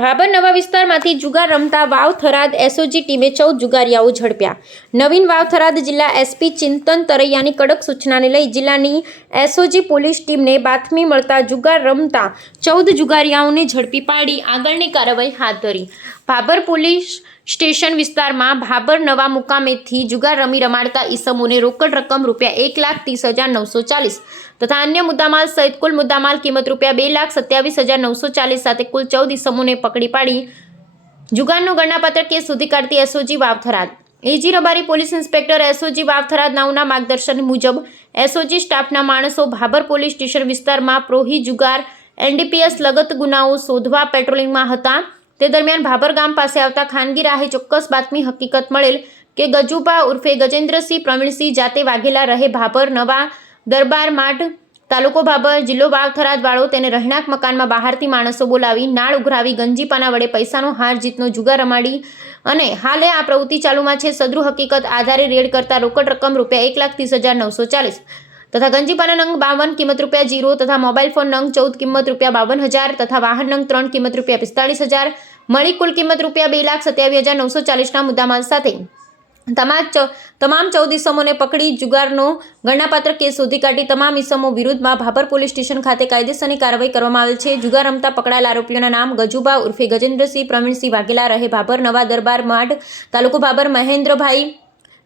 ભાભર નવા વિસ્તારમાંથી જુગાર રમતા વાવ થરાદ એસઓજી ટીમે 14 જુગારીયાઓ ઝડપ્યા। નવીન વાવ થરાદ જિલ્લા એસપી ચિંતન તરૈયાની કડક સૂચનાને લઈ જિલ્લાની એસઓજી પોલીસ ટીમને બાતમી મળતા જુગાર રમતા 14 જુગારીયાઓને ઝડપી પાડી આગળની કાર્યવાહી હાથ ધરી। ભાભર પોલીસ સ્ટેશન વિસ્તારમાં ભાભર નવા મુકામેથી જુગાર રમી રમાડતા ઈસમોને રોકડ રકમ ₹1,30,940 તથા અન્ય મુદ્દામાલ સહિત કુલ મુદ્દામાલ કિંમત ₹2,27,940 સાથે કુલ 14 ઈસમોને પકડી પાડી જુગારનો ગણનાપાત્ર કેસ શોધી કાઢતી એસઓજી વાવ થરાદ એજી Rabari police inspector SOG Vav Tharad નાઓના માર્ગદર્શન મુજબ એસઓજી સ્ટાફના માણસો ભાભર પોલીસ સ્ટેશન વિસ્તારમાં પ્રોહી જુગાર એનડીપીએસ લગત ગુનાઓ શોધવા પેટ્રોલિંગમાં હતા। તે દરમિયાન ભાભર ગામ પાસે આવતા ખાનગી રાહે ચોક્કસ બાતમી હકીકત મળેલ કે ગજુભા ઉર્ફે ગજેન્દ્રસિંહ પ્રવીણસિંહ જાતે વાઘેલા રહે ભાભર નવા દરબાર માઢ તાલુકો ભાભર જિલ્લો વાવ થરાદ વાળો તેને રહેણાંક મકાનમાં બહારથી માણસો બોલાવી નાળ ઉઘરાવી ગંજીપાના વડે પૈસાનો હાર જીતનો જુગાર રમાડી અને હાલે આ પ્રવૃત્તિ ચાલુમાં છે। સદરૂ હકીકત આધારે રેડ કરતા રોકડ રકમ ₹1,30,940 તથા ગંજીપાના નંગ 52 કિંમત ₹0 તથા મોબાઈલ ફોન નંગ 14 કિંમત ₹52,000 તથા વાહન નંગ 3 કિંમત ₹45,000 મળી કુલ કિંમત ₹2,27,940 મુદ્દામાલ સાથે તમામ 14 ઈસમોને પકડી જુગારનો ગણનાપાત્ર કેસ શોધી કાઢી તમામ ઈસમો વિરુદ્ધમાં ભાભર પોલીસ સ્ટેશન ખાતે કાયદેસરની કાર્યવાહી કરવામાં આવેલ છે। જુગાર રમતા પકડાયેલ આરોપીઓના નામ ગજુભા ઉર્ફે ગજેન્દ્રસિંહ પ્રવીણસિંહ વાઘેલા રહે ભાભર નવા દરબાર માઢ તાલુકો ભાભર, મહેન્દ્રભાઈ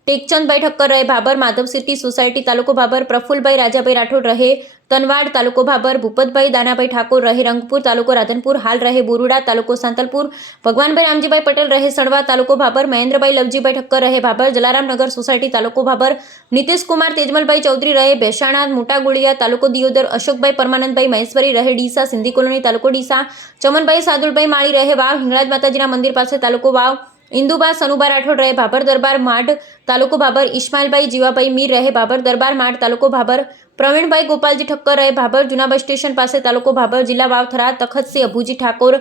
ટેકચંદભાઈ ઠક્કર રહે ભાભર માધવ સિટી સોસાયટી તાલુકો ભાભર, પ્રફુલભાઈ રાજાભાઈ રાઠોડ રહે તનવાડ તાલુકો ભાભર, ભૂપતભાઈ દાનાભાઈ ઠાકોર રહે રંગપુર તાલુકો રાધનપુર હાલ રહે બોરુડા તાલુકો સાંતલપુર, ભગવાનભાઈ રામજીભાઈ પટેલ રહે સણવા તાલુકો ભાભર, મહેન્દ્રભાઈ લવજીભાઈ ઠક્કર રહે ભાભર જલારામનગર સોસાયટી તાલુકો ભાભર, નીતિશકુમાર તેજમલભાઈ ચૌધરી રહે ભેસાણા મોટા ગોળિયા તાલુકો દિયોદર, અશોકભાઈ પરમાનંદભાઈ મહેશ્વરી રહે ડીસા સિંધી કોલોની તાલુકો ડીસા, ચમનભાઈ સાદુલભાઈ માળી રહે વાવ હિંગળાજ માતાજીના મંદિર પાસે તાલુકો વાવ, ઇન્દુબા સનુબા રાઠોડ રહે ભાભર દરબાર માઢ તાલુકો ભાભર, ઇસ્માઇલભાઈ જીવાભાઈ મીર રહે ભાભર દરબાર માઢ તાલુકો ભાભર, પ્રવીણભાઈ ગોપાલજી ઠક્કર રહે ભાભર જૂના બસ સ્ટેશન પાસે તાલુકો ભાભર જિલ્લા વાવ થરાદ, તખતસિંહ અભુજી ઠાકોર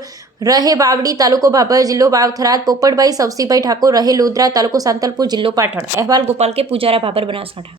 રહે વાવડી તાલુકો ભાભર જિલ્લો વાવ થરાદ, પોપટભાઈ સવસીભાઈ ઠાકોર રહે લોધરા તાલુકો સાંતલપુર જિલ્લો પાટણ। અહેવાલ ગોપાલ કે પૂજારા ભાભર બનાસકાંઠા।